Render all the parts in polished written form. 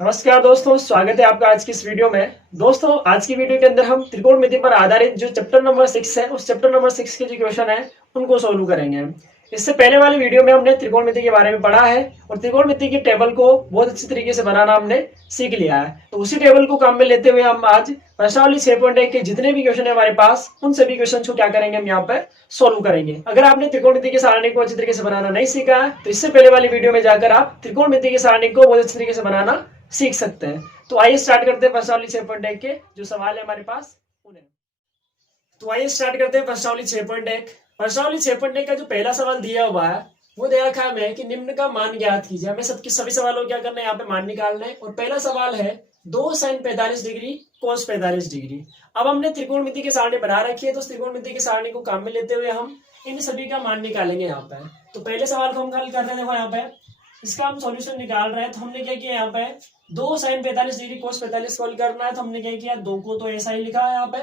नमस्कार दोस्तों, स्वागत है आपका आज की इस वीडियो में। दोस्तों, आज की वीडियो के अंदर हम त्रिकोणमिति पर आधारित जो चैप्टर नंबर 6 है, उस चैप्टर नंबर 6 के जो क्वेश्चन है उनको सोल्व करेंगे। इससे पहले वाली वीडियो में हमने त्रिकोणमिति के बारे में पढ़ा है और त्रिकोणमिति की टेबल को बहुत अच्छी तरीके से बनाना हमने सीख लिया है। तो उसी टेबल को काम में लेते हुए हम आज प्रश्नावली 6.1 के जितने भी क्वेश्चन है हमारे पास, उन सभी क्वेश्चन को क्या करेंगे, हम यहाँ पर सोल्व करेंगे। अगर आपने त्रिकोणमिति की सारणी को अच्छी तरीके से बनाना नहीं सीखा है तो इससे पहले वाली वीडियो में जाकर आप त्रिकोणमिति की सारणी को बहुत अच्छी तरीके से बनाना सीख सकते हैं। तो आइए स्टार्ट करते हैं प्रश्नावली 6.1 के जो सवाल है हमारे पास उन्हें। तो आइए स्टार्ट करते हैं प्रश्नावली 6.1। प्रश्नावली 6.1 का जो पहला सवाल दिया हुआ है वो दे रखा है कि निम्न का मान ज्ञात कीजिए। हमें सभी सवालों को क्या करना है, यहाँ पे मान निकालना है। और पहला सवाल है 2 sin 45 डिग्री cos 45 डिग्री। अब हमने त्रिकोणमिति की सारणी बना रखी है, तो त्रिकोणमिति की सारणी को काम में लेते हुए हम इन सभी का मान निकालेंगे यहाँ पे। तो पहले सवाल को हम हल कर रहे हैं। देखो यहाँ पे इसका हम सॉल्यूशन निकाल रहे हैं। तो हमने क्या किया, यहाँ पे 2 sin 45 डिग्री cos 45 कॉल करना है। तो हमने क्या किया, 2 को तो ऐसा ही लिखा है। यहाँ पे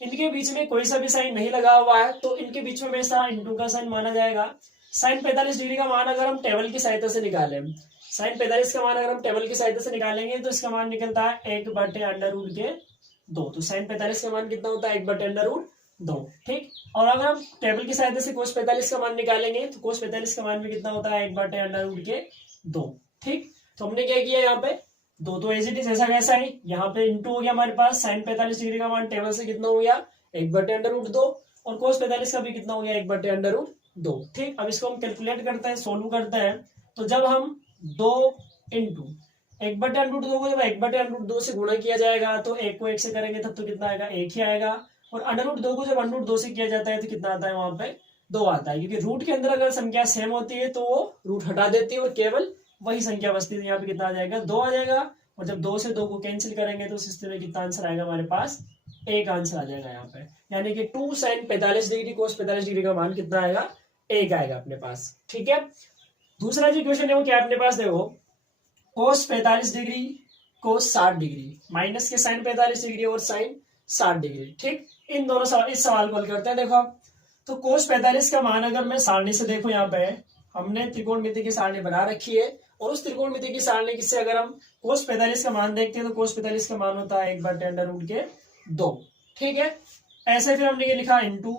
इनके बीच में कोई सा भी साइन नहीं लगा हुआ है, तो इनके बीच में हमेशा इंटू का साइन माना जाएगा। साइन 45 डिग्री का मान अगर हम टेबल की सहायता से निकालें, साइन 45 का मान अगर हम टेबल की सहायता से निकालेंगे तो इसका मान निकलता है 1/√2। तो साइन 45 का मान कितना होता है, 1/√2। ठीक। और अगर हम टेबल की सहायता से cos 45 का मान निकालेंगे तो cos 45 का मान भी कितना होता है, 1/√2। ठीक। तो हमने क्या किया, यहाँ पे 2 तो एज इट इज ऐसा कैसा है, यहाँ पे इंटू हो गया हमारे पास। साइन 45 डिग्री का मान टेबल से कितना हो गया, 1/√2। और cos 45 का भी कितना हो गया, 1/√2। ठीक। अब इसको हम कैलकुलेट करते हैं, सोल्व करते हैं। तो जब हम 2 इंटू 1/√2 को जब 1/√2 से गुणा किया जाएगा तो 1 को 1 से करेंगे तब तो कितना आएगा, 1 ही आएगा। और √2 को जब √2 से किया जाता है तो कितना आता है, वहां पे 2 आता है। क्योंकि रूट के अंदर अगर संख्या सेम होती है तो वो रूट हटा देती है और केवल वही संख्या बचती है। यहाँ पे कितना आ जाएगा, 2 आ जाएगा। और जब 2 से 2 को कैंसिल करेंगे तो उस स्थिति में कितना आंसर आएगा हमारे पास, 1 आंसर आ जाएगा यहाँ पे। यानी कि 2 sin 45 डिग्री cos 45 डिग्री का मान कितना आएगा, 1 आएगा अपने पास। ठीक है। दूसरा जो क्वेश्चन है वो क्या अपने पास, देखो cos 45 degree cos 60 degree minus के sin 45 डिग्री और sin 60 डिग्री। ठीक। इन दोनों सवाल, इस सवाल को हल करते हैं। देखो तो cos 45 का मान अगर मैं सारणी से देखूं, यहाँ पे हमने त्रिकोणमिति की सारणी बना रखी है और उस त्रिकोणमिति की सारणी से अगर हम cos 45 का मान देखते हैं तो cos 45 का मान होता है 1/√2। ठीक है। ऐसे फिर हमने ये लिखा इंटू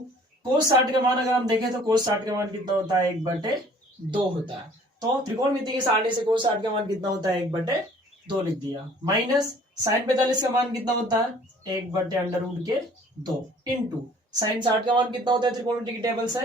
cos 60 का मान अगर हम देखें तो cos 60 का मान कितना होता है, 1/2 होता है। तो त्रिकोणमिति की सारणी से cos 60 का मान कितना होता है, 1/2 लिख दिया। माइनस sin 45 का मान कितना होता है, 1/√2 इंटू sin 60 का मान कितना होता है त्रिकोणमिति की टेबल से,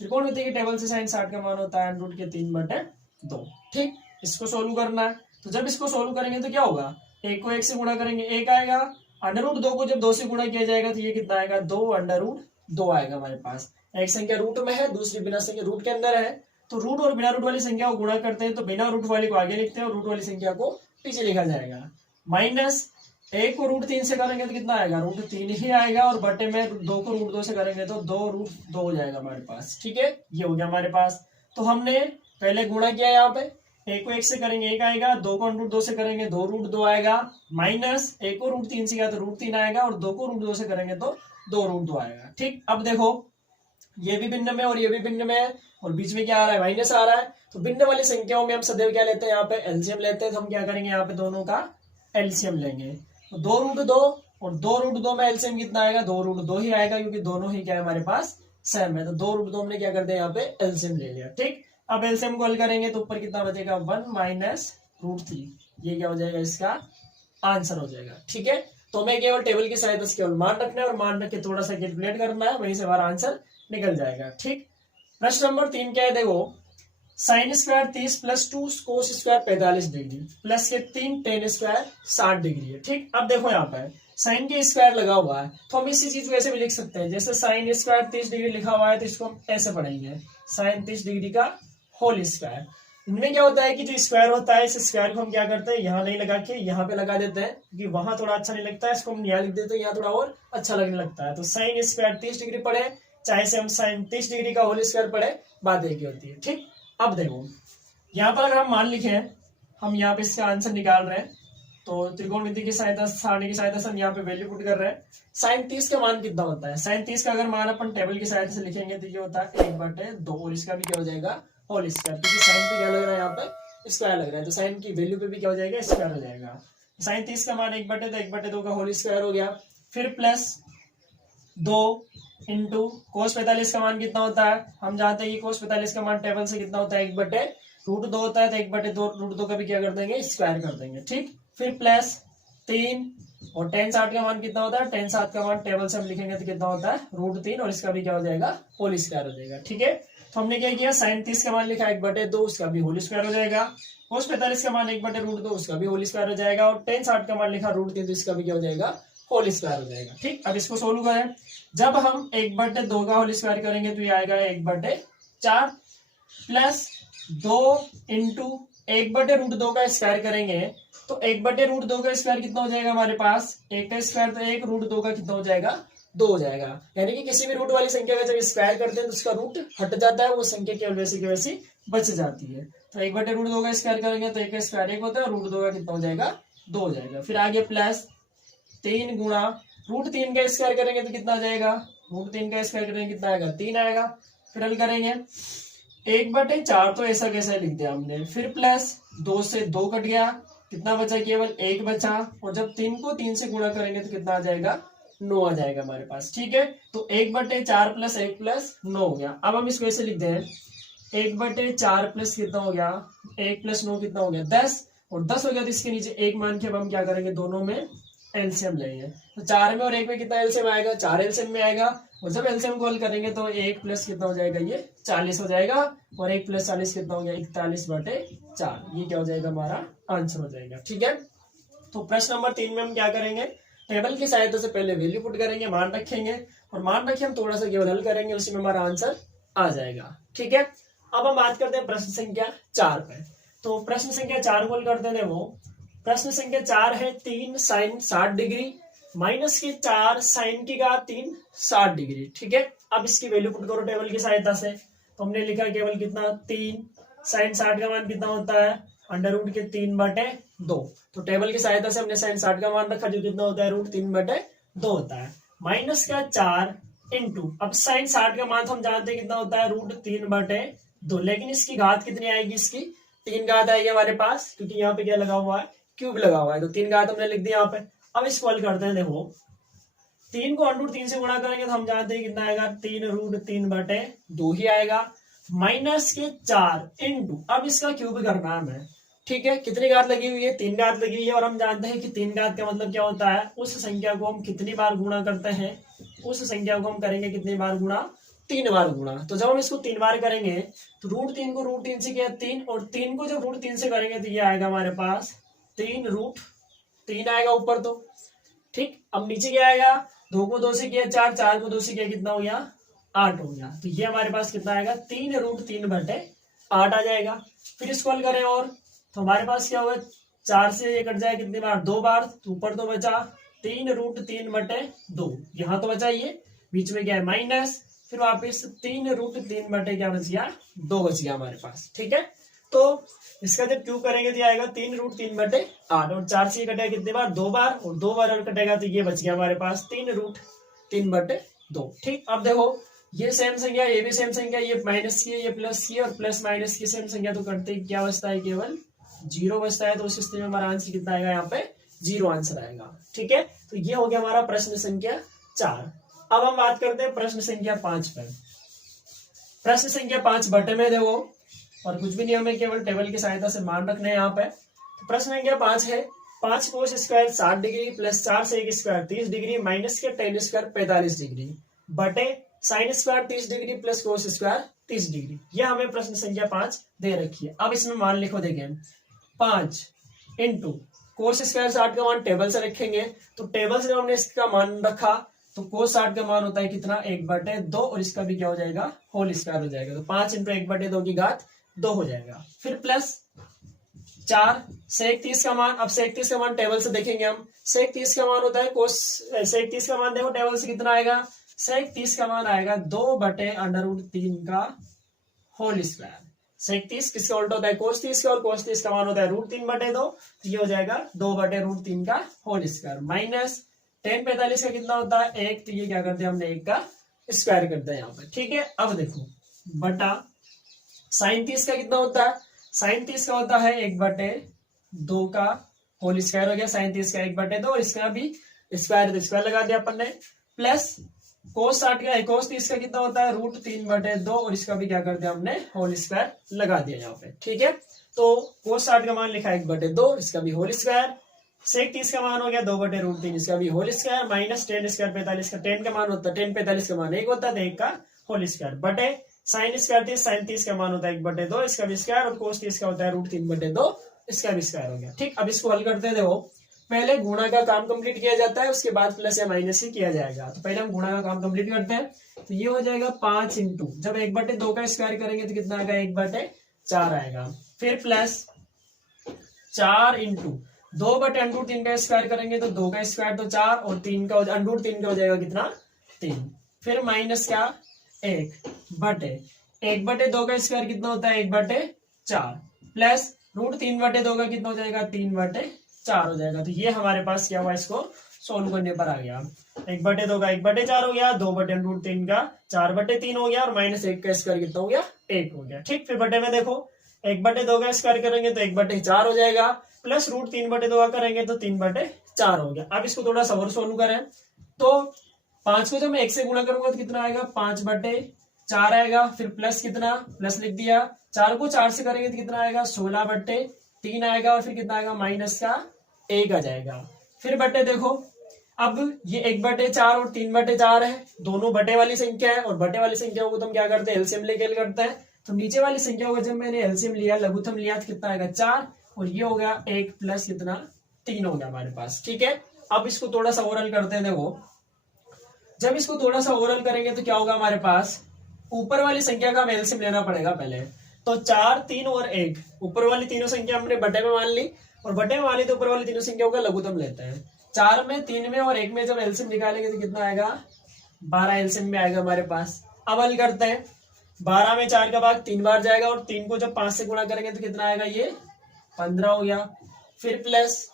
त्रिकोणमिति की टेबल से sin 60 का मान होता है √3/2। ठीक। इसको सोल्व करना है। तो जब इसको सोल्व करेंगे तो क्या होगा, 1 को 1 से गुणा करेंगे 1 आएगा। √2 को जब 2 से गुणा किया जाएगा तो ये कितना आएगा, 2/2 आएगा हमारे पास। एक संख्या रूट में है, दूसरी बिना संख्या रूट के अंदर है। तो रूट और बिना रूट वाली संख्या को गुणा करते हैं तो बिना रूट वाली को आगे लिखते हैं और रूट वाली संख्या को पीछे लिखा जाएगा। माइनस 1 को √3 से करेंगे तो कितना आएगा, √3 ही आएगा। और बटे में 2 को √2 से करेंगे तो 2√2 हो जाएगा हमारे पास। ठीक है, ये हो गया हमारे पास। तो हमने पहले गुणा किया, यहाँ पे 1 को 1 से करेंगे 1 आएगा, 2 को √2 से करेंगे 2√2 आएगा। माइनस 1 को √3 से किया तो √3 आएगा और 2 को √2 से करेंगे तो 2√2 आएगा। ठीक। अब देखो ये भी भिन्न में और ये भी भिन्न में है और बीच में क्या आ रहा है, माइनस आ रहा है। तो भिन्न वाली संख्याओं में हम सदैव क्या लेते हैं, यहाँ पे एलसीएम लेते हैं। तो हम क्या करेंगे, यहाँ पे दोनों का एलसीएम लेंगे। तो 2√2 और 2√2 में एलसीएम कितना आएगा, 2√2 ही आएगा क्योंकि दोनों ही क्या है हमारे पास सेम है। तो 2√2 हमने क्या कर दिया, यहाँ पे एलसीएम ले लिया। ठीक। अब एलसीएम को हल करेंगे तो ऊपर कितना बचेगा, 1 - √3। ये क्या हो जाएगा, इसका आंसर हो जाएगा। ठीक है। तो हमें केवल टेबल की सहायता से केवल मान रखना है और मान रख के थोड़ा सा कैलकुलेट करना है, वहीं से हमारा आंसर निकल जाएगा। ठीक। प्रश्न नंबर 3 क्या है, देखो sin square 30 + 2 cos square 45 degree plus के 3 tan स्क्वायर 60 डिग्री है। ठीक। अब देखो यहाँ पर साइन के स्क्वायर लगा हुआ है तो हम इसी चीज को ऐसे भी लिख सकते हैं, जैसे sin स्क्वायर 30 डिग्री लिखा हुआ है तो इसको हम ऐसे पढ़ेंगे, sin 30 डिग्री का होल स्क्वायर। इनमें क्या होता है कि जो स्क्वायर होता है, इस स्क्वायर को हम क्या करते हैं, यहाँ नहीं लगा के यहाँ पे लगा देते हैं क्योंकि वहां थोड़ा अच्छा नहीं लगता है। इसको हम यहाँ लिख देते हैं, यहाँ थोड़ा और अच्छा लगने लगता है। तो sin स्क्वायर 30 डिग्री पढ़े, चाहे से हम sin 30 डिग्री का होल स्क्वायर पढ़े, बात एक ही होती है। ठीक। अब देखो यहाँ पर अगर हम मान लिखे हैं, हम यहाँ पे इसका आंसर निकाल रहे हैं तो त्रिकोणमिति की सहायता सारणी की सहायता से हम यहाँ पे वैल्यू पुट कर रहे हैं। sin 30 का मान कितना होता है, sin 30 का अगर मान अपन टेबल की सहायता से लिखेंगे तो ये होता है 1/2 और इसका भी क्या हो जाएगा, होल स्क्वायर, क्योंकि साइन पे क्या लग रहा है यहाँ पे स्क्वायर लग रहा है, तो साइन की वैल्यू पे भी क्या हो जाएगा, स्क्वायर हो जाएगा। साइन 30 का मान 1/2 तो 1/2 का होल स्क्वायर हो गया। फिर प्लस 2 इंटू कोस 45 का मान कितना होता है, हम जानते हैं कि कोस 45 का मान टेबल से कितना होता है, 1/√2 होता है, तो 1/2 का भी क्या कर देंगे, स्क्वायर कर देंगे। ठीक, फिर प्लस 3 और tan 60 का मान कितना होता है, tan 60 का मान टेबल से हम लिखेंगे तो कितना होता है, √3 और इसका भी क्या हो जाएगा, होल स्क्वायर हो जाएगा। ठीक है, तो हमने क्या किया, साइन 30 का मान लिखा 1/2, उसका भी होल स्क्वायर हो जाएगा। कोस 45 का मान 1/√2, उसका भी होल स्क्वायर हो जाएगा। और tan 60 का मान लिखा √3, तो इसका भी क्या हो जाएगा, होल स्क्वायर हो जाएगा। ठीक, अब इसको सोल्व करें। जब हम 1/2 का होल स्क्वायर करेंगे तो ये आएगा 1/4 प्लस 2 इंटू 1/√2 का स्क्वायर करेंगे तो 1/√2 का स्क्वायर कितना हो जाएगा हमारे पास, 1 का स्क्वायर तो 1, √2 का कितना हो जाएगा, 2 हो जाएगा। यानी कि किसी भी रूट वाली संख्या का जब स्क्वायर करते हैं तो उसका रूट हट जाता है, वो संख्या केवल वैसी की वैसी बच जाती है। तो 1/√2 का स्क्वायर करेंगे तो 1 का स्क्वायर 1 होता है और √2 का कितना हो जाएगा, 2 हो जाएगा। फिर आगे प्लस 3 गुणा √3 का स्क्वायर करेंगे तो कितना आ जाएगा, √3 का स्क्वायर करेंगे कितना आएगा, 3 आएगा। फिर हल करेंगे 1/4 तो ऐसा कैसा लिख दिया हमने। फिर प्लस 2 से 2 कट गया, कितना बचा, केवल 1 बचा। और जब 3 को 3 से गुणा करेंगे तो कितना आ जाएगा, 9 आ जाएगा हमारे पास। ठीक है, तो 1/4 प्लस 1 प्लस 9 हो गया। अब हम इसको ऐसे लिख दें, 1/4 प्लस कितना हो गया, 1 प्लस 9 कितना हो गया, 10। और 10 हो गया तो इसके नीचे 1 मान के अब हम क्या करेंगे, दोनों में एलसीएम लेंगे। तो 4 में और 1 में कितना एलसीएम आएगा, 4 एलसीएम में आएगा। और जब एलसीएम कॉल करेंगे तो 1 प्लस कितना हो जाएगा, ये 40 हो जाएगा। और 1 प्लस 40 कितना हो गया, 41/4। ये क्या हो जाएगा, हमारा आंसर हो जाएगा। ठीक है, तो प्रश्न नंबर 3 में हम क्या करेंगे, टेबल की सहायता से पहले वैल्यू पुट करेंगे, मान रखेंगे, और मान रखे हम थोड़ा सा केवल हल करेंगे, उसी में हमारा आंसर आ जाएगा। ठीक है, अब हम बात करते हैं प्रश्न संख्या 4 पे। तो प्रश्न संख्या 4 को करते हैं, वो प्रश्न संख्या 4 है 3 sin 60 डिग्री माइनस के 4 sin की घात 3 60 डिग्री। ठीक है, अब इसकी वैल्यू पुट करो टेबल की सहायता से। तो हमने लिखा केवल कितना, 3 sin 60 का मान कितना होता है, √3/2। तो टेबल की सहायता से हमने sin 60 का मान रखा, जो कितना होता है, √3/2 होता है। माइनस का 4 इंटू, अब sin 60 का मान हम जानते हैं कितना होता है, √3/2। लेकिन इसकी घात कितनी आएगी, इसकी 3 घात आएगी हमारे पास, क्योंकि यहाँ पे क्या लगा हुआ है, क्यूब लगा हुआ है। तो 3 घात हमने लिख दिया यहाँ पे। अब इसको हल करते हैं, देखो 3 को √3 से गुणा करेंगे तो हम जानते हैं कितना आएगा, 3√3/2 ही आएगा। माइनस के 4 इंटू, अब इसका क्यूब करना है हमें। ठीक है, कितनी घात लगी हुई है, 3 घात लगी हुई है। और हम जानते हैं कि 3 घात का मतलब क्या होता है, उस संख्या को हम कितनी बार गुणा करते हैं, उस संख्या को हम करेंगे कितनी बार गुणा, 3 बार गुणा। तो जब हम इसको 3 बार करेंगे तो √3 को √3 से किया 3, और 3 को जब √3 से करेंगे तो ये आएगा हमारे पास 3√3 आएगा ऊपर। तो ठीक, अब नीचे क्या आएगा, 2 को 2 से किया 4, 4 को 2 से किया कितना हो गया, 8 हो गया। तो ये हमारे पास कितना आएगा, 3√3/8 आ जाएगा। फिर इसको हल करें और, तो हमारे पास क्या होगा, 4 से ये कट जाए कितनी बार, 2 बार। तो ऊपर तो बचा 3√3/2, यहाँ तो बचा ये, बीच में क्या है माइनस, फिर वापिस 3√3 क्या बच गया, 2 बच गया हमारे पास। ठीक है, तो इसका जब क्यूब करेंगे तो आएगा 3√3/8। और 4 से ये कटेगा कितनी बार, 2 बार, और 2 बार और कटेगा तो ये बच गया हमारे पास 3√3/2। ठीक, अब देखो ये सेम संख्या, ये भी सेम संख्या, ये माइनस की है, ये प्लस की है, और प्लस माइनस की सेम संख्या, तो करते ही क्या बचता है, केवल 0 बचता है। तो उस स्थिति में हमारा आंसर कितना आएगा, यहाँ पे 0 आंसर आएगा। ठीक है, तो ये हो गया हमारा प्रश्न संख्या 4। अब हम बात करते हैं प्रश्न संख्या 5 पर। प्रश्न संख्या 5 बटे में देखो, और कुछ भी नहीं, हमें केवल टेबल की सहायता से मान रखने हैं यहाँ पे। तो प्रश्न संख्या 5 है 5 cos square 60 degree plus 4 sec square 30 degree minus के tan स्क्वायर 45 डिग्री बटे sine square 30 degree plus cos square 30 degree. यह हमें प्रश्न संख्या 5 दे रखी है। अब इसमें मान लिखो, देखें 5 इंटू कोस स्क्वायर 60 का मान टेबल से रखेंगे। तो टेबल से जब हमने इसका मान रखा तो कोस 60 का मान होता है कितना, 1/2, और इसका भी क्या हो जाएगा, होल स्क्वायर हो जाएगा। तो 5 इंटू 1/2 की घात 2 हो जाएगा। फिर प्लस 4 सेक 30 का मान, अब सेक 30 का मान टेबल से देखेंगे हम। सेक 30 का मान होता है कोस, सेक 30 का मान देखो टेबल से कितना आएगा, सेक 30 का मान आएगा 2/√3 का होल स्क्वायर। सेक 30 किसका उल्टा होता है, कोस 30 का, और कोस 30 का मान होता है √3/2, तो ये हो जाएगा 2/√3 का होल स्क्वायर। माइनस tan 45 का कितना होता है 1, तो ये क्या करते हैं हमने 1 का स्क्वायर करते हैं यहाँ पे। ठीक है, अब देखो बटा साइन 30 का कितना होता है, साइन 30 का होता है 1/2 का होल स्क्वायर हो गया, साइन 30 का 1/2 और इसका भी स्क्वायर, तो स्क्वायर लगा दिया अपन ने, प्लस कोस 60 का कोस 30 का कितना होता है √3/2 और इसका भी क्या कर दिया हमने होल स्क्वायर लगा दिया यहाँ पे। ठीक है, तो कोस 60 का मान लिखा 1/2, इसका भी होल स्क्वायर, सेक 30 का मान हो गया 2/√3, इसका भी whole square, minus tan square 45 का, 10 का मान होता है 10 45 का मान 1 होता है, 1 का होल स्क्वायर बटे साइन स्क्वायर 30, साइन 30 का मान होता है 1/2, इसका भी स्क्वायर, और कोस 30 का होता है √3/2, इसका भी स्क्वायर हो गया। ठीक, अब इसको हल करते हैं। देखो पहले गुणा का काम कंप्लीट किया जाता है, उसके बाद प्लस या माइनस ही किया जाएगा। तो पहले हम गुणा का काम कंप्लीट करते हैं, तो ये हो जाएगा 5 इंटू, जब 1/2 का स्क्वायर करेंगे तो कितना आएगा 1/4 आएगा, फिर प्लस 4 इंटू 2/√3 का स्क्वायर करेंगे तो 2 का स्क्वायर तो 4 और 3 का √3 का हो जाएगा कितना 3, फिर माइनस का 1/2 का स्क्वायर कितना होता है 1/4 प्लस √3/2 का कितना हो जाएगा 3/4 हो जाएगा। तो ये हमारे पास क्या हुआ, इसको सोल्व करने पर आ गया 1/2 का 1/4 हो गया, 2/√3 का 4/3 हो गया, और माइनस 1 का स्क्वायर कितना हो गया 1 हो गया। ठीक, फिर बटे में देखो 1/2 का स्क्वायर करेंगे तो 1/4 हो जाएगा, प्लस √3/2 का करेंगे तो 3/4 हो गया। अब इसको थोड़ा सा और सोल्व करें तो 5 को जब मैं 1 से गुणा करूंगा तो कितना आएगा 5/4 आएगा, फिर प्लस कितना प्लस लिख दिया, 4 को 4 से करेंगे तो कितना आएगा 16/3 आएगा, और फिर कितना आएगा माइनस का 1 आ जाएगा, फिर बटे देखो अब ये 1/4 और 3/4 है, दोनों बटे वाली संख्या है, और बटे वाली संख्या को तो हम क्या करते हैं एलसीएम लेके करते हैं। तो नीचे वाली संख्या को जब मैंने एलसीएम लिया लघुत्तम लिया तो कितना आएगा 4, और ये हो गया 1 प्लस कितना 3 हो गया हमारे पास। ठीक है, अब इसको थोड़ा सा ओरल करते हैं। देखो जब इसको थोड़ा सा ओरल करेंगे तो क्या होगा हमारे पास, ऊपर वाली संख्या का हम एलसीएम लेना पड़ेगा पहले, तो 4 3 और 1, ऊपर वाली तीनों संख्या हमने बटे में मान ली, और बटे में मान ली तो ऊपर वाली तीनों संख्याओं का लघुत्तम लेते हैं। 4 में 3 में और 1 में जब एलसीएम निकालेंगे तो कितना आएगा 12 एलसीएम में आएगा हमारे पास। अब हल करते हैं, 12 में 4 का भाग 3 बार जाएगा, और 3 को जब 5 से गुणा करेंगे तो कितना आएगा ये 15 हो गया, फिर प्लस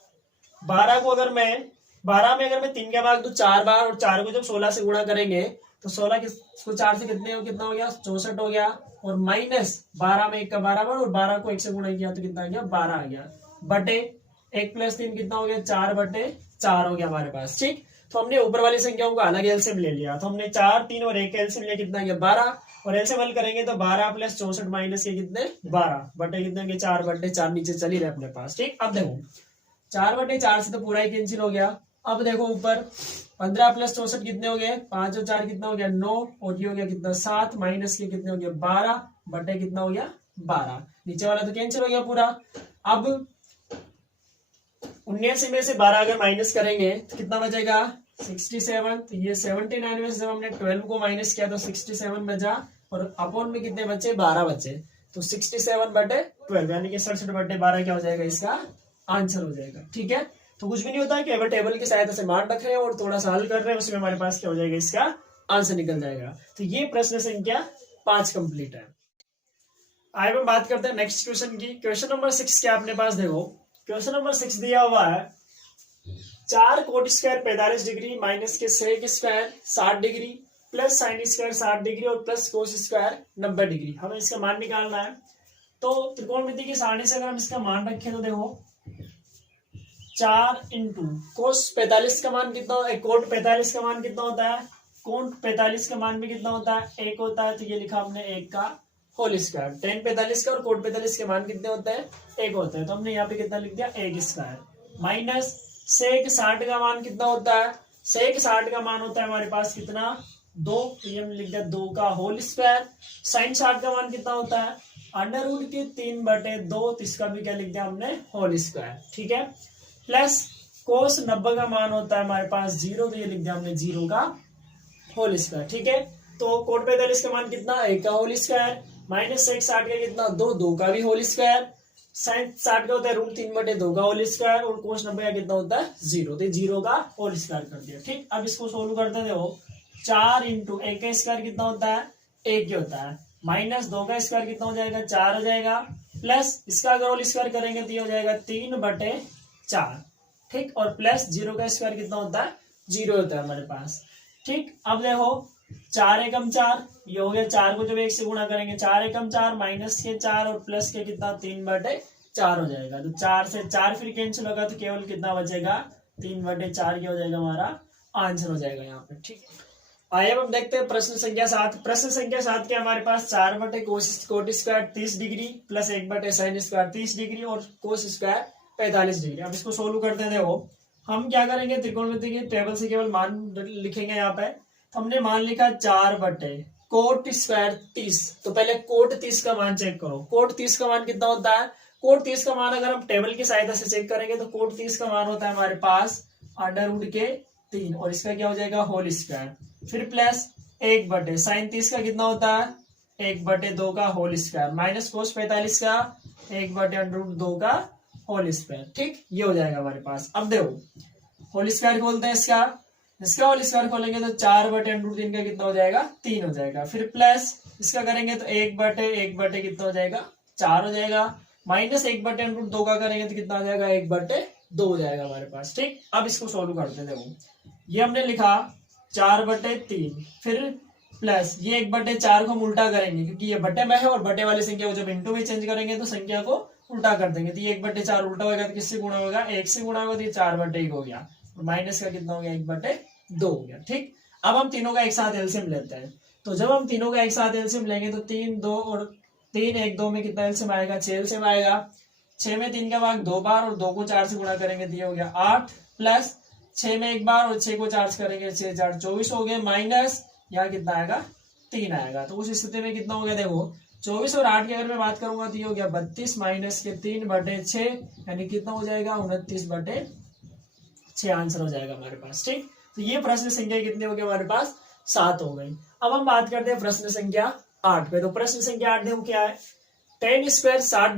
12 को अगर मैं 12 में अगर मैं 3 का भाग दूं 4 बार, और 4 को जब 16 से गुणा करेंगे तो 16 को 4 से कितना हो गया 64 हो गया, और माइनस 12 में 1 का 12 बार, और 12 को 1 से गुणा किया तो कितना आ गया 12 आ गया, बटे 1 प्लस 3 कितना हो गया 4/4 हो गया हमारे पास। ठीक, तो हमने ऊपर वाली संख्याओं का अलग एलसीएम ले लिया, तो हमने 4 3 और 1 का एलसीएम लिया, कितना गया 12, और एलसीएम हल करेंगे तो 12 प्लस 64 माइनस के कितने 12 बटे कितने होंगे 4/4 नीचे चल ही रहे अपने पास। ठीक, अब देखो 4/4 से तो पूरा ही कैंसिल हो गया। अब देखो ऊपर 15 प्लस 64 कितने हो गए 5 और 4 कितना हो गया 9, और ये हो गया कितना 7 माइनस के कितने हो गया 12 बटे कितना हो गया 12, नीचे वाला तो कैंसिल हो गया पूरा। अब 19 में से 12 अगर माइनस करेंगे तो कितना बचेगा 67, तो ये 79 में से जब हमने 12 को माइनस किया तो 67 बचा, और अपॉन में कितने बचे 12 बचे, तो 67/12 यानी कि 67/12 क्या हो जाएगा इसका आंसर हो जाएगा। ठीक है, तो कुछ भी नहीं होता है, केवल टेबल की सहायता से मान रख रहे हैं और थोड़ा सा हल कर रहे हैं, उसमें हमारे पास क्या हो जाएगा इसका आंसर निकल जाएगा। तो ये प्रश्न संख्या 5 कंप्लीट है। आइए हम बात करते हैं नेक्स्ट क्वेश्चन की। क्वेश्चन नंबर 6 क्या अपने पास देखो, क्वेश्चन नंबर 6 दिया हुआ है 4 कोट स्क्वायर 45 डिग्री माइनस के sec square 60 degree plus sine square 60 degree और प्लस कोस स्क्वायर 90 डिग्री, हमें इसका मान निकालना है। तो त्रिकोणमिति की सारणी से अगर हम इसका मान रखें तो देखो 4 इंटू कोस 45 का मान कितना होता है, कोट 45 का मान कितना होता है, कोट 45 का मान भी कितना होता है 1 होता है, तो ये लिखा हमने 1 का होल स्क्वायर। टेन 45 का और कोट 45 के मान कितने होते हैं 1 होते हैं, तो हमने यहाँ पे कितना लिख दिया 1 स्क्वायर, माइनस सेक 60 का मान कितना होता है, सेक 60 का मान होता है हमारे पास कितना 2, तो ये हमने लिख दिया 2 का होल स्क्वायर। साइन 60 का मान कितना होता है √3/2, तो इसका भी क्या लिख दिया हमने होल स्क्वायर। ठीक है, प्लस कोस 90 का मान होता है हमारे पास 0, तो ये लिख दिया हमने 0 का होल स्क्वायर। ठीक है, तो कोट 45 का मान कितना 1 का होल स्क्वायर, माइनस सेक 60 का कितना 2 का भी होल स्क्वायर, साइन 60 का होता है √3/2 का होल स्क्वायर, और कोस 90 का कितना होता है 0, तो 0 का होल स्क्वायर कर दिया। ठीक, अब इसको सोल्व करते हैं। देखो 4 इंटू 1 का स्क्वायर कितना होता है 1 ही होता है, माइनस 2 का स्क्वायर कितना हो जाएगा 4 हो जाएगा, प्लस इसका अगर होल स्क्वायर करेंगे तो ये हो जाएगा 3/4। ठीक, और प्लस 0 का स्क्वायर कितना होता है 0 होता है हमारे पास। ठीक, अब देखो 4 एकम 4, ये हो गया 4 को जब 1 से गुणा करेंगे 4 एकम 4 माइनस के 4 और प्लस के कितना 3/4 हो जाएगा। तो 4 से 4 फिर कैंसिल होगा तो केवल कितना बचेगा 3/4 क्या हो जाएगा हमारा आंसर हो जाएगा यहाँ पे। ठीक है, आइए अब हम देखते हैं प्रश्न संख्या 7। प्रश्न संख्या 7 के हमारे पास 4/कोट स्क्वायर 30 डिग्री प्लस 1/साइन स्क्वायर 30 डिग्री और कोस स्क्वायर 45 डिग्री। अब इसको सोल्व करते हैं। देखो हम क्या करेंगे, त्रिकोणमिति की टेबल से केवल मान लिखेंगे यहाँ पे। तो हमने मान लिखा 4/कोट स्क्वायर 30। तो पहले कोट 30 का मान चेक करो। कोट 30 का मान कितना होता है? कोट 30 का मान अगर हम टेबल की सहायता से चेक करेंगे तो कोट 30 का मान होता है हमारे पास √3 और इसका क्या हो जाएगा होल स्क्वायर, फिर प्लस 1/साइन 30 का कितना होता है 1/2 का होल स्क्वायर माइनस कोस 45 का 1/√2 का होल स्क्वायर। ठीक, ये हो जाएगा हमारे पास। अब देखो होल स्क्वायर खोलते हैं इसका होल स्क्वायर खोलेंगे तो 4/√3 का कितना हो जाएगा 3 हो जाएगा, फिर प्लस इसका करेंगे तो 1/1 कितना हो जाएगा 4 हो जाएगा, माइनस 1/√2 का करेंगे तो कितना हो जाएगा 1/2 हो जाएगा हमारे पास। ठीक, अब इसको सोल्व करते हैं। देखो ये हमने लिखा 4/3, फिर प्लस ये 1/4 को हम उल्टा करेंगे क्योंकि ये बटे में है और बटे वाली संख्या को जब इंटू में चेंज करेंगे तो संख्या को उल्टा कर देंगे। तो ये 1/4 उल्टा होगा तो किससे गुणा होगा 1 से गुणा होगा तो ये 4/1 हो गया और माइनस का कितना हो गया 1/2 हो गया। ठीक, अब हम तीनों का एक साथ एलसीएम लेते हैं। तो जब हम तीनों का एक साथ एलसीएम लेंगे तो 3 2 और 3 1 2 में कितना एलसीएम आएगा 6 एलसीएम आएगा। 6 में 3 का भाग 2 बार और 2 को 4 से गुणा करेंगे तो ये हो गया 8 प्लस 6 में 1 बार और 6 को 4 से करेंगे 6 4 24 हो गए माइनस यहाँ कितना आएगा 3 आएगा। तो उस स्थिति में कितना हो गया देखो 24 और 8 की अगर मैं बात करूंगा तो ये हो गया 32 माइनस के 3/6 यानी कितना हो जाएगा 29/6 आंसर हो जाएगा हमारे पास। ठीक, तो ये प्रश्न संख्या कितने हो गए हमारे पास 7 हो गई। अब हम बात करते हैं प्रश्न संख्या 8 पे। तो प्रश्न संख्या 8 देखो क्या है, tan square 60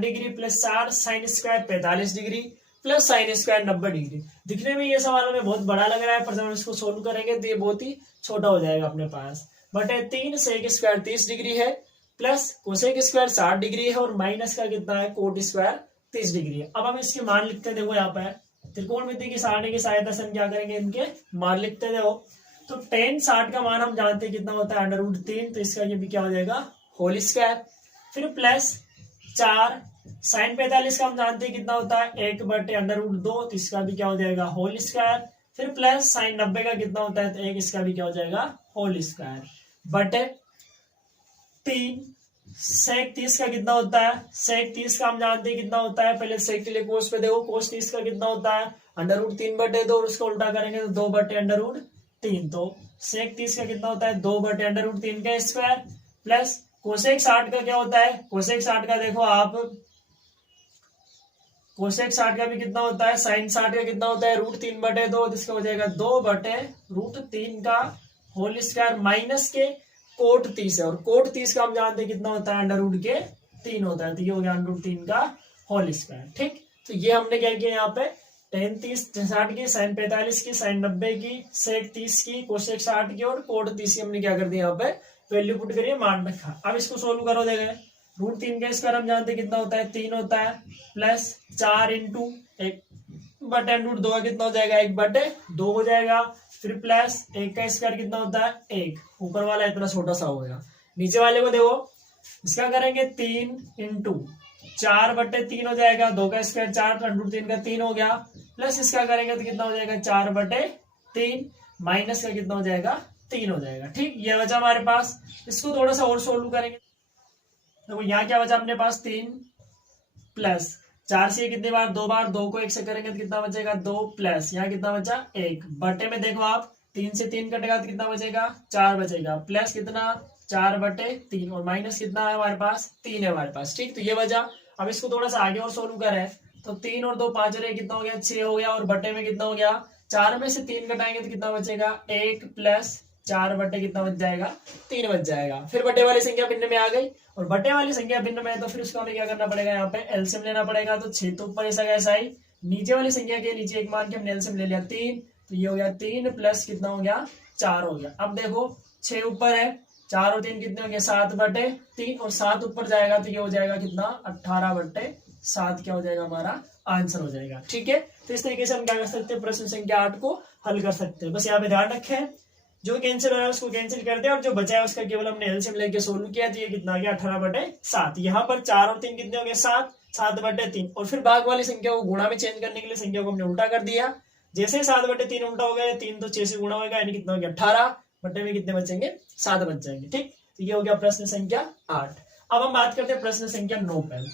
degree plus 4 sine square 45 degree plus sine square 90 degree. दिखने में ये सवाल हमें बहुत बड़ा लग रहा है पर जब हम इसको सोल्व करेंगे तो ये बहुत ही छोटा हो जाएगा अपने पास। बटे 3 सेक स्क्वायर 30 डिग्री है प्लस कोसेक स्क्वायर 60 डिग्री है और माइनस का कितना है कोट स्क्वायर 30 डिग्री है। अब हम इसके मान लिखते हैं। देखो यहाँ पे त्रिकोणमिति की सारणी की सहायता से हम क्या करेंगे इनके मान लिखते हैं। देखो तो tan 60 का मान हम जानते हैं कितना होता है √3, तो इसका ये भी क्या हो जाएगा होल स्क्वायर, फिर प्लस 4 साइन 45 का हम जानते हैं कितना होता है 1/√2, तो इसका भी क्या हो जाएगा होल स्क्वायर, फिर प्लस साइन 90 का कितना होता है तो 1, इसका भी क्या हो जाएगा होल स्क्वायर बटे 3 सेक 30 का कितना होता है सेक 30 का हम जानते हैं कितना होता है, पहले सेक के लिए कोस पे देखो कोस 30 का कितना होता है √3/2 और उसको उल्टा करेंगे तो 2/√3, तो सेक 30 का कितना होता है 2/√3 का स्क्वायर प्लस कोसेक 60 का क्या होता है कोसेक 60 का देखो आप कोसेक 60 का भी कितना होता है साइन 60 का कितना होता है √3/2, तो इसका हो जाएगा 2/√3 का होल स्क्वायर माइनस के कोट 30 है और कोट 30 का हम जानते हैं कितना होता है √3 होता है, तो ये हो गया √3 का होल स्क्वायर। ठीक, तो ये हमने क्या किया यहाँ पे tan 60 की साइन 45 की साइन 90 की सेक 30 की कोसेक 60 की और कोट 30 की हमने क्या कर दिया यहाँ पे वैल्यू पुट करिए मान रखा। अब इसको सोल्व करो देगा √3 का स्क्वायर हम जानते हैं कितना होता है 3 होता है प्लस 4 इंटू 1/√2 का कितना हो जाएगा 1/2 हो जाएगा, फिर प्लस 1 का स्क्वायर कितना होता है 1, ऊपर वाला इतना छोटा सा हो गया, नीचे वाले को देखो इसका करेंगे 3 इंटू 4/3 हो जाएगा, 2 का स्क्वायर 4 √3 का 3 हो गया, प्लस इसका करेंगे तो कितना हो जाएगा 4/3 माइनस का कितना हो जाएगा 3 हो जाएगा। ठीक, ये बचा हमारे पास। इसको थोड़ा सा और सोल्व करेंगे। देखो यहाँ क्या बचा अपने पास 3 प्लस 4 से कितनी बार 2 बार 2 को 1 से करेंगे तो कितना बचेगा 2 प्लस यहाँ कितना बचा 1 बटे में देखो आप 3 से 3 कटेगा तो कितना बचेगा 4 बचेगा प्लस कितना 4/3 और माइनस कितना है हमारे पास 3 है हमारे पास। ठीक, तो ये बचा। अब इसको थोड़ा सा आगे और सोल्व करें तो 3 और 2 5 रहे कितना हो गया 6 हो गया और बटे में कितना हो गया 4 में से 3 घटाएंगे तो कितना बचेगा 1 प्लस 4 बटे कितना बच जाएगा 3 बच जाएगा। फिर बटे वाली संख्या भिन्न में आ गई और बटे वाली संख्या भिन्न में है तो फिर उसका हमें क्या करना पड़ेगा यहाँ पे एलसीएम लेना पड़ेगा। तो 6 तो ऊपर ऐसा कैसा ही नीचे वाली संख्या के नीचे एक मान के हमने एलसीएम ले लिया 3, तो ये हो गया 3 प्लस कितना हो गया 4 हो गया। अब देखो 6 ऊपर है 4 और 3 कितने हो गया 7/3 और 7 ऊपर जाएगा तो ये हो जाएगा कितना 18/7 क्या हो जाएगा हमारा आंसर हो जाएगा। ठीक है, तो इस तरीके से हम क्या कर सकते हैं, प्रश्न संख्या 8 को हल कर सकते हैं। बस यहाँ पे ध्यान रखें, जो कैंसिल हो रहा है उसको कैंसिल कर दे और जो बचा है उसका केवल हमने एलसीएम लेके सोल्व किया, तो ये कितना आ गया 18/7। यहाँ पर 4 और 3 कितने हो गए 7, 7/3। और फिर भाग वाली संख्या को गुणा में चेंज करने के लिए संख्या को हमने उल्टा कर दिया। जैसे 7/3 उल्टा हो गया, 3 तो 6 से गुणा होगा, यानी कितना हो गया 18 बटे में कितने बचेंगे 7 बच जाएंगे। ठीक, तो ये हो गया प्रश्न संख्या 8। अब हम बात करते हैं प्रश्न संख्या 9 पर।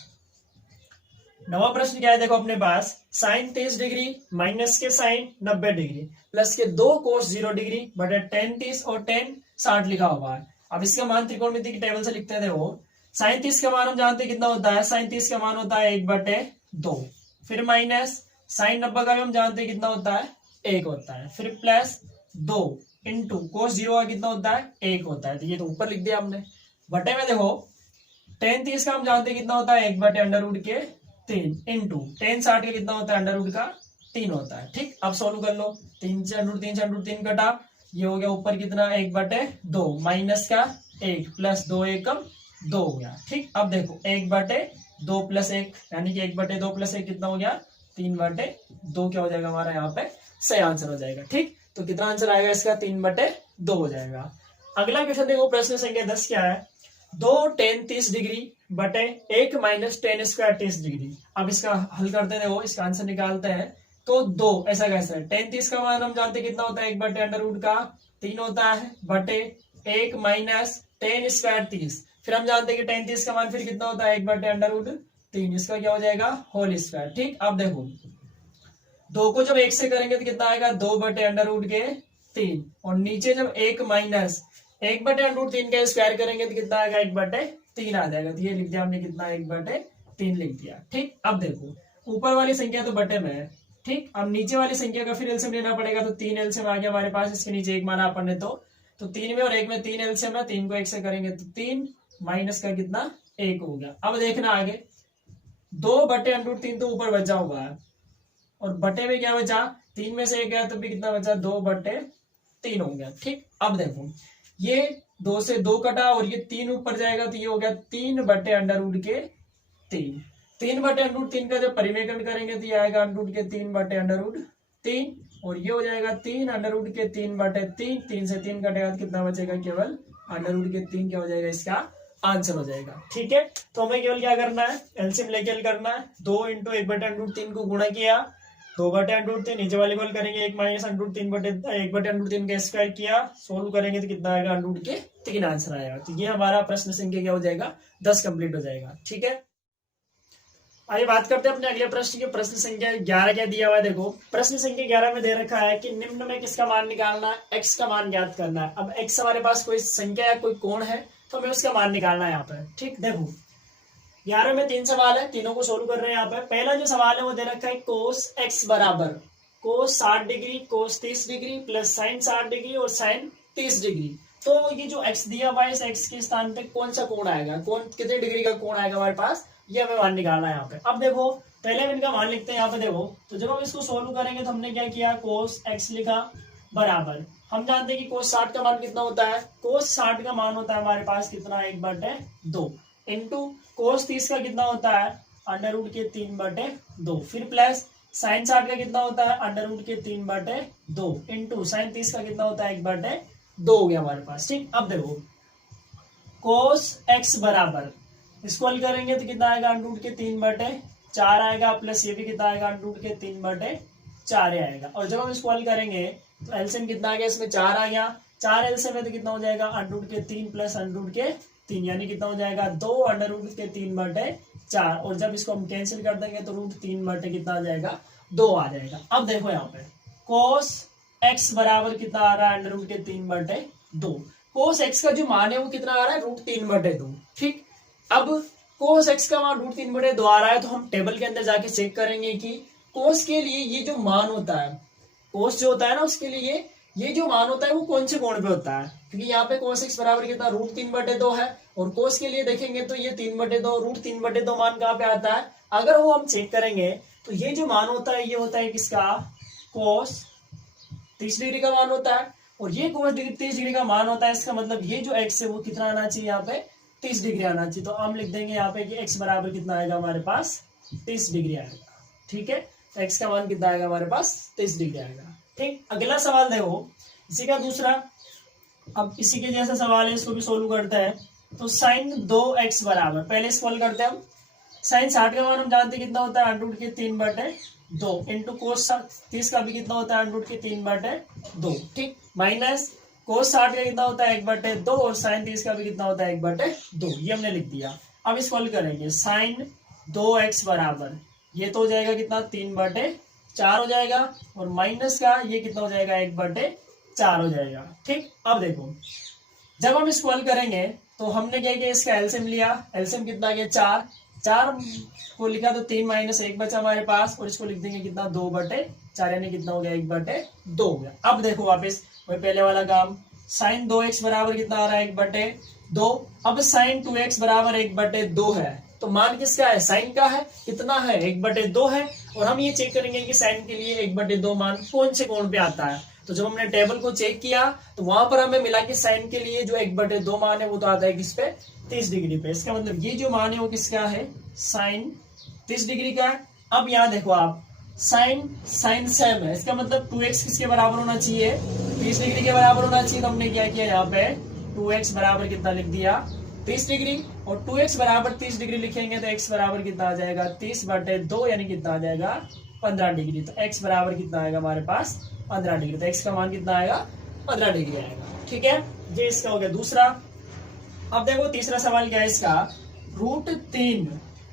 नवा प्रश्न क्या है, देखो अपने पास साइन 30 डिग्री माइनस के साइन 90 डिग्री प्लस के 2 कोस 0 डिग्री बटे 10 30 और 10 60 लिखा हुआ है। अब इसका मान त्रिकोणमिति की टेबल से लिखते थे वो। साइन 30 का मान हम जानते हैं कितना होता है, साइन 30 का मान होता है 1/2। फिर माइनस साइन 90 का भी हम जानते हैं कितना होता है 1 होता है। फिर प्लस 2 इंटू कोस 0 का कितना होता है 1 होता है। तो ये तो ऊपर लिख दिया हमने। बटे में देखो tan 30 का हम जानते हैं कितना होता है 1/√3 इंटू tan 60 का कितना होता है √3 होता है। ठीक, अब सोल्व कर लो। 3 से √3 कटा, ये हो गया ऊपर कितना 1/2 माइनस का 1 प्लस 2 एकम 2 हो गया। ठीक, अब देखो 1/2 प्लस 1 यानी कि 1/2 प्लस 1 कितना हो गया 3/2 क्या हो जाएगा हमारा यहाँ पे सही आंसर हो जाएगा। ठीक, तो कितना आंसर आएगा इसका 3/2 हो जाएगा। अगला क्वेश्चन देखो प्रश्न संख्या 10 क्या है, 2 tan 30 डिग्री बटे 1 माइनस tan स्क्वायर 30 डिग्री। अब इसका हल करते हैं, वो इसका आंसर निकालते हैं। तो 2 ऐसा कैसा है, tan 30 का मान हम जानते हैं कितना होता है 1/√3 होता है बटे 1 माइनस tan स्क्वायर 30। फिर हम जानते हैं कि tan 30 का मान फिर कितना होता है 1/√3, इसका क्या हो जाएगा होल स्क्वायर। ठीक, अब देखो 2 को जब 1 से करेंगे तो कितना आएगा 2/√3 और नीचे जब 1 माइनस 1/√3 का स्क्वायर करेंगे तो कितना आएगा 1/3 आ जाएगा। तो ये लिख दिया हमने कितना 1/3 लिख दिया। ठीक, अब देखो ऊपर वाली संख्या तो बटे में है। ठीक, अब नीचे वाली संख्या का फिर एलसीएम लेना पड़ेगा, तो 3 एलसीएम आ गया हमारे पास। इसके नीचे 1 माना अपन ने, तो 3 में और 1 में 3 एलसीएम है, 3 को 1 से करेंगे तो 3 माइनस का कितना 1 हो गया। अब देखना आगे 2/√3 तो ऊपर बचा हुआ है और बटे में क्या बचा 3 में से 1 गया तो भी कितना बचा 2/3 हो गया। ठीक, अब देखो ये 2 से 2 कटा और ये 3 ऊपर जाएगा तो ये हो गया 3/√3। 3/√3 का जब परिमेयकरण करेंगे तो ये आएगा √3/√3 और ये हो जाएगा 3/√3/3। 3 से 3 कटेगा तो कितना बचेगा केवल √3 क्या हो जाएगा इसका आंसर हो जाएगा। ठीक है, तो हमें केवल क्या करना है एलसीएम लेके हल करना है। 2 इंटू 1/√3 को गुणा किया 2/√3, नीचे वाले को हल करेंगे 1 माइनस 1/√3 का स्क्वायर किया, सोल्व करेंगे तो कितना आएगा √3 आंसर आएगा। तो ये हमारा प्रश्न संख्या क्या हो जाएगा 10 कंप्लीट हो जाएगा। ठीक है, आइए बात करते हैं अपने अगले प्रश्न की। प्रश्न संख्या 11 क्या दिया हुआ है, देखो प्रश्न संख्या 11 में दे रखा है कि निम्न में किसका मान निकालना है, x का मान ज्ञात करना है। अब x हमारे पास कोई संख्या या कोई कोण है तो हमें उसका मान निकालना है यहाँ पर। ठीक, देखो 11 में 3 सवाल है, तीनों को सोल्व कर रहे हैं यहाँ पे। पहला जो सवाल है वो दे रखा है कोस x बराबर कोस 60 डिग्री कोस 30 डिग्री प्लस साइन 60 डिग्री और साइन 30 डिग्री। तो ये जो x दिया हुआ है इस x के स्थान पे कौन सा कोण आएगा, कौन कितने डिग्री का कोण आएगा हमारे पास, ये हमें मान निकालना है यहाँ पे। अब देखो पहले हम इनका मान लिखते हैं यहाँ पे। देखो तो जब हम इसको सोल्व करेंगे तो हमने क्या किया कोस x लिखा बराबर, हम जानते हैं कि कोस 60 का मान कितना होता है, कोस 60 का मान होता है हमारे पास कितना 1/2 इंटू कोस 30 का कितना होता है √3/2 फिर प्लस साइन 60 का कितना होता है √3/2 इंटू साइन 30 का कितना होता है 1/2 हो गया हमारे पास। ठीक, अब देखो कोस x बराबर इसको हल करेंगे तो कितना आएगा √3/4 आएगा प्लस ये भी कितना आएगा √3/4 आएगा। और जब हम इसको हल करेंगे तो एलसीएम कितना आ गया इसमें 4 आ गया, 4 एलसीएम है तो कितना हो जाएगा √3 प्लस √3 यानी कितना हो जाएगा 2 √3/4 और जब इसको हम कैंसिल कर देंगे तो √3 कितना आ जाएगा 2 आ जाएगा। अब देखो यहाँ पे कोस x बराबर कितना आ रहा है √3/2। कोस x का जो मान है वो कितना आ रहा है √3/2। ठीक, अब कोस x का मान √3/2 आ रहा है तो हम टेबल के अंदर जाके चेक करेंगे कि कोस के लिए ये जो मान होता है, कोस जो होता है ना उसके लिए ये जो मान होता है वो कौन से कोण पे होता है, क्योंकि यहाँ पे कोस x बराबर कितना √3/2 है और कोस के लिए देखेंगे तो ये 3/2 √3/2 मान कहाँ पे आता है। अगर वो हम चेक करेंगे तो ये जो मान होता है ये होता है किसका कोस 30 डिग्री का मान होता है और ये कोस 30 डिग्री का मान होता है। इसका मतलब ये जो x है वो कितना आना चाहिए यहाँ पे 30 डिग्री आना चाहिए। तो हम लिख देंगे यहाँ पे कि x बराबर कितना आएगा हमारे पास 30 डिग्री आएगा। ठीक है, तो x का मान कितना आएगा हमारे पास 30 डिग्री आएगा। ठीक, अगला सवाल देखो इसी का दूसरा, अब इसी के जैसा सवाल है, इसको भी सोल्व करते हैं। तो साइन 2x बराबर, पहले सॉल्व करते हैं हम। साइन 60 का मान हम जानते हैं कितना होता है, अंडर रूट के 3/2 इंटू कोस 30 का भी कितना होता है, अंडर रूट के 3/2। ठीक, माइनस कोस 60 का कितना होता है 1/2 और साइन 30 का भी कितना होता है 1/2, ये हमने लिख दिया। अब इस सॉल्व करेंगे, साइन 2x बराबर ये तो हो जाएगा कितना 3/4 हो जाएगा, और माइनस का ये कितना हो जाएगा 1/4 हो जाएगा। ठीक, अब देखो जब हम इसको हल करेंगे तो हमने क्या किया, इसका एलसीएम लिया, एलसीएम कितना गया 4 को लिखा तो 3 माइनस 1 बचा हमारे पास, और इसको लिख देंगे कितना 2/4, यानी कितना हो गया 1/2 हो गया। अब देखो वापस वही पहले वाला काम, साइन 2x बराबर कितना आ रहा है 1/2, अब साइन 2x बराबर 1/2 है, तो मान किसका है, साइन का है, कितना है 1/2 है, और हम ये चेक करेंगे कि साइन के लिए 1/2 मान कौन से कोण पे आता है। तो जब हमने टेबल को चेक किया तो वहां पर हमें मिला कि साइन के लिए जो 1/2 मान है वो तो आता है किस पे, 30 डिग्री पे। इसका मतलब ये जो मान है वो किसका है, साइन 30 डिग्री का है। अब यहाँ देखो आप, साइन सेम है, इसका मतलब 2x किसके बराबर होना चाहिए, 30 डिग्री के बराबर होना चाहिए। तो हमने क्या किया, यहाँ पे 2x बराबर कितना लिख दिया 30 डिग्री, और 2x बराबर 30 डिग्री लिखेंगे तो x बराबर कितना आ जाएगा 30/2, यानी कितना आ जाएगा 15 डिग्री। तो x बराबर कितना आएगा हमारे पास 15 डिग्री, तो x का मान कितना आएगा 15 डिग्री आएगा। ठीक है, ये इसका हो गया दूसरा। अब देखो तीसरा सवाल क्या है इसका, √3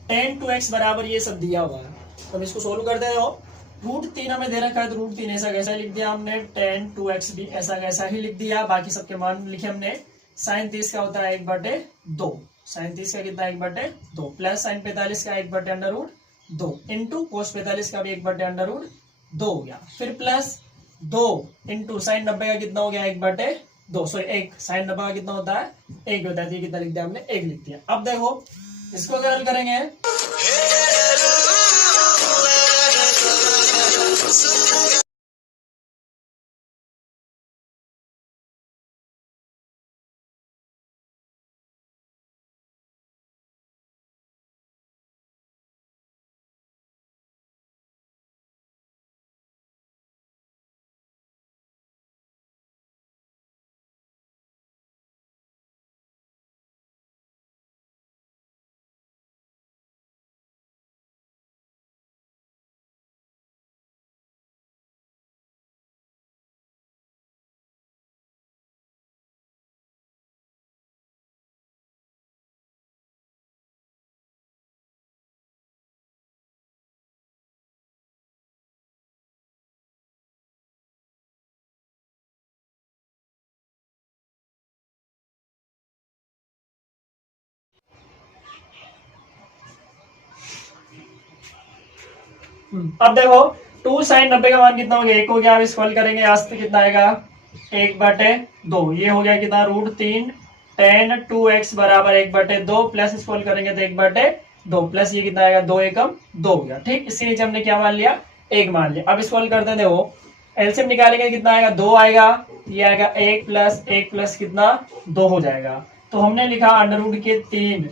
tan 2x बराबर ये सब दिया हुआ है, तो हम इसको सोल्व करते हो। √3 हमें दे रखा है तो √3 ऐसा कैसा लिख दिया हमने, tan 2x भी ऐसा कैसा ही लिख दिया, बाकी सबके मान लिखे हमने। साइन 30 का होता है 1/2, साइन 30 का कितना 1/2, प्लस साइन 45 का 1/√2 इंटू कोस 45 का भी 1/√2 हो गया, फिर प्लस 2 इंटू साइन 90 का कितना हो गया 1/2, सॉरी 1, साइन 90 का कितना होता है 1 होता है, कितना लिख दिया हमने 1 लिख दिया। अब देखो इसको अगर हल करेंगे, अब देखो 2 साइन 90 का मान कितना हो गया 1 हो गया। अब इसको हल करेंगे, आज तो कितना आएगा 1/2, ये हो गया कितना √3 tan 2x बराबर 1/2, प्लस इसको हल करेंगे तो 1/2 प्लस ये कितना आएगा 2 एकम 2 हो गया। ठीक, इसके नीचे हमने क्या मान लिया 1 मान लिया। अब इसको हल करते हैं, देखो एलसीएम निकालेंगे कितना आएगा 2 आएगा, ये आएगा 1 प्लस कितना 2 हो जाएगा। तो हमने लिखा √3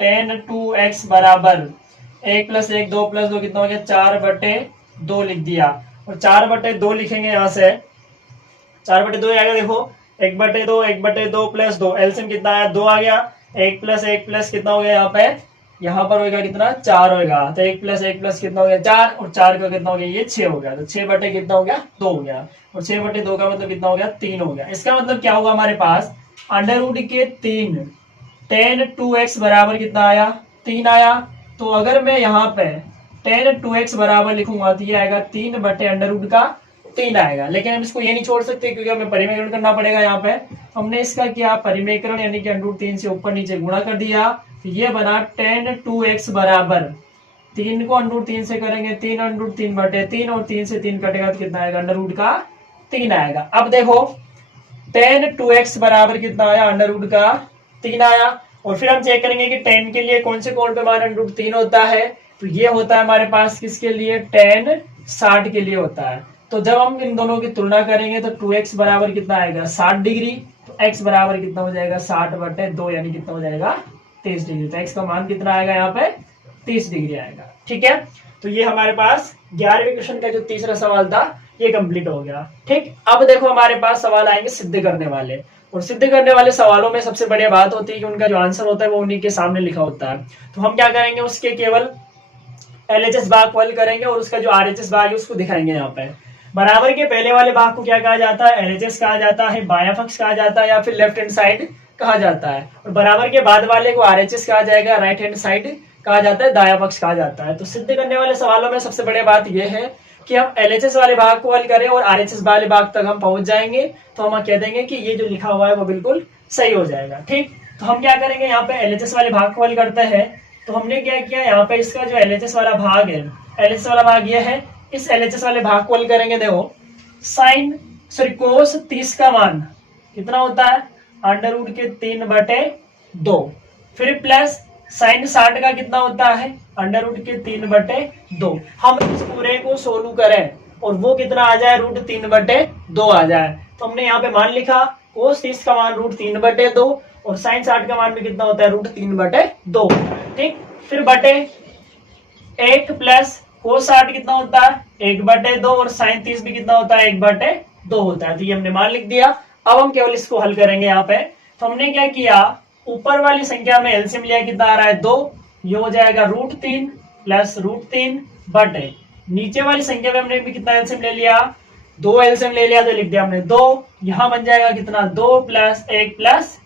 tan 2x बराबर 1 + 1 2 + 2 कितना हो गया 4/2 लिख दिया, और 4/2 लिखेंगे यहाँ से, 4/2 आएगा, देखो 1/2 1/2 + 2, एलसीएम कितना आया 2 आ गया, 1 + 1 कितना हो गया यहाँ पर होगा कितना 4 होगा, तो 1 + 1 कितना हो गया 4, और 4 का कितना हो गया ये 6 हो गया, तो 6 कितना हो गया 2 हो गया, और 6/2 का मतलब कितना हो गया 3 हो गया। इसका मतलब क्या होगा हमारे पास √3 tan 2x बराबर कितना आया 3 आया। तो अगर मैं यहाँ पे tan 2x बराबर लिखूंगा तो ये आएगा 3/√3 आएगा, लेकिन हम इसको ये नहीं छोड़ सकते क्योंकि हमें परिमेयकरण करना पड़ेगा। यहाँ पे हमने इसका किया परिमेयकरण, यानी कि √3 से ऊपर नीचे गुणा कर दिया, तो ये बना tan 2x बराबर 3 को √3 से करेंगे 3/3 और 3 से 3 कटेगा तो कितना आएगा √3 आएगा। अब देखो tan 2x बराबर कितना आया √3 आया, और फिर हम चेक करेंगे कि tan के लिए कौन से कोण पे मान √3 होता है, तो ये होता है हमारे पास किसके लिए tan 60 के लिए होता है। तो जब हम इन दोनों की तुलना करेंगे तो 2x बराबर कितना आएगा 60 डिग्री, तो x बराबर कितना हो जाएगा 60/2, यानी कितना हो जाएगा 30 डिग्री। तो x का मान कितना आएगा यहाँ पे 30 डिग्री आएगा। ठीक है, तो ये हमारे पास 11वें क्वेश्चन का जो तीसरा सवाल था ये कंप्लीट हो गया। ठीक, अब देखो हमारे पास सवाल आएंगे सिद्ध करने वाले, और सिद्ध करने वाले सवालों में सबसे बढ़िया बात होती है कि उनका जो आंसर होता है वो उन्हीं के सामने लिखा होता है। तो हम क्या करेंगे, उसके केवल LHS भाग को हल करेंगे और उसका जो RHS भाग है उसको दिखाएंगे। यहाँ पे बराबर के पहले वाले भाग को क्या कहा जाता है, LHS कहा जाता है, बायां पक्ष कहा जाता है या फिर लेफ्ट हैंड साइड कहा जाता है, और बराबर के बाद वाले को RHS कहा जाएगा, राइट हैंड साइड कहा जाता है, दायां पक्ष कहा जाता है। तो सिद्ध करने वाले सवालों में सबसे बड़ी बात यह है कि हम LHS वाले भाग को हल करें और RHS वाले भाग तक हम पहुंच जाएंगे तो हम कह देंगे कि ये जो लिखा हुआ है वो बिल्कुल सही हो जाएगा। ठीक, तो हम क्या करेंगे, यहाँ पे LHS वाले भाग को हल करते हैं। तो हमने क्या किया, यहाँ पे इसका जो LHS वाला भाग है, LHS वाला भाग ये है, इस LHS वाले भाग को हल करेंगे। देखो कोस 30 का मान कितना होता है, √3/2, फिर प्लस साइन 60 का कितना होता है, √3/2। हम इस पूरे को सोल्व करें और वो कितना आ जाए, √3/2 आ जाए। तो हमने यहाँ पे मान लिखा कोस 30 का मान √3/2 और साइन 60 का मान भी कितना होता है, √3/2। ठीक, फिर बटे 1 प्लस कोस 60 कितना होता है, 1/2 और साइन 30 भी कितना होता है, 1/2 होता है। तो ये हमने मान लिख दिया। अब हम केवल इसको हल करेंगे। यहाँ पे तो हमने क्या किया, ऊपर वाली संख्या में एलसीएम लिया, कितना आ रहा है 2, ये हो जाएगा √3 प्लस √3 बटे नीचे वाली संख्या में हमने भी कितना एलसीएम ले लिया, 2 एलसीएम ले लिया तो लिख दिया हमने 2, यहां बन जाएगा कितना 2 प्लस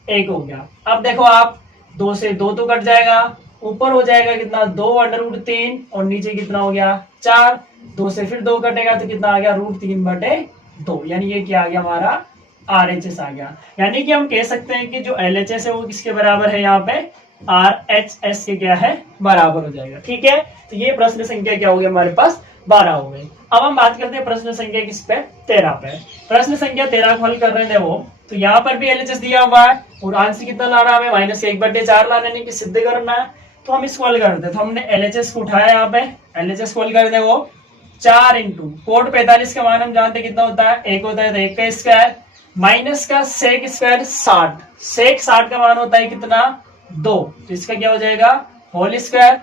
1 हो गया। अब देखो आप 2 से 2 तो कट जाएगा, ऊपर हो जाएगा कितना 2/√3 और नीचे कितना हो गया 4, 2 से फिर 2 कटेगा तो कितना आ गया √3/2, यानी ये क्या आ गया हमारा RHS आ गया। यानी कि हम कह सकते हैं कि जो LHS है वो किसके बराबर है, यहाँ पे RHS के क्या है, बराबर हो जाएगा। ठीक है, तो ये प्रश्न संख्या क्या हो गया हमारे पास 12 हो गई। अब हम बात करते हैं प्रश्न संख्या किस पे, 13 पे। प्रश्न संख्या 13 को हल कर रहे थे वो, तो यहाँ पर भी LHS दिया हुआ है और आंसर कितना लाना है, -1/4 लाना है, सिद्ध करना है। तो हम इसको हल करते हैं। तो हमने LHS को उठाया, यहाँ पे LHS को हल कर दे वो 4 इंटू कोट 45 का मान हम जानते कितना होता है, 1 होता है, तो 1 का स्क्वायर माइनस का सेक स्क्वायर 60, सेक 60 का मान होता है कितना 2, तो इसका क्या हो जाएगा होल स्क्वायर,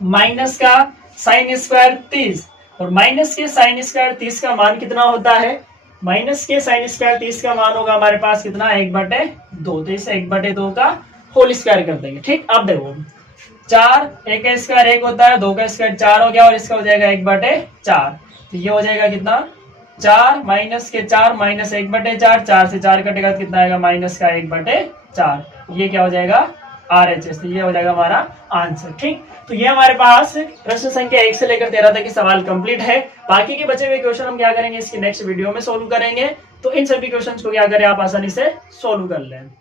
माइनस का साइन स्क्वायर 30 और माइनस के साइन स्क्वायर 30 का मान कितना होता है, माइनस के साइन स्क्वायर 30 का मान होगा हमारे पास कितना 1/2, तो इसे 1/2 का होल स्क्वायर कर देंगे। ठीक, अब देखो 4, 1 का स्क्वायर 1 होता है, 2 का स्क्वायर 4 हो गया और इसका हो जाएगा 1/4, तो ये हो जाएगा कितना 4 माइनस के 4 माइनस 1/4, 4 से 4 कटेगा तो कितना आएगा माइनस का 1/4, ये क्या हो जाएगा RHS, तो ये हो जाएगा हमारा आंसर। ठीक, तो ये हमारे पास प्रश्न संख्या 1 से लेकर 13 तक की सवाल कंप्लीट है। बाकी के बचे हुए क्वेश्चन हम क्या करेंगे, इसकी नेक्स्ट वीडियो में सोल्व करेंगे। तो इन सभी क्वेश्चंस को क्या करें आप आसानी से सोल्व कर लें।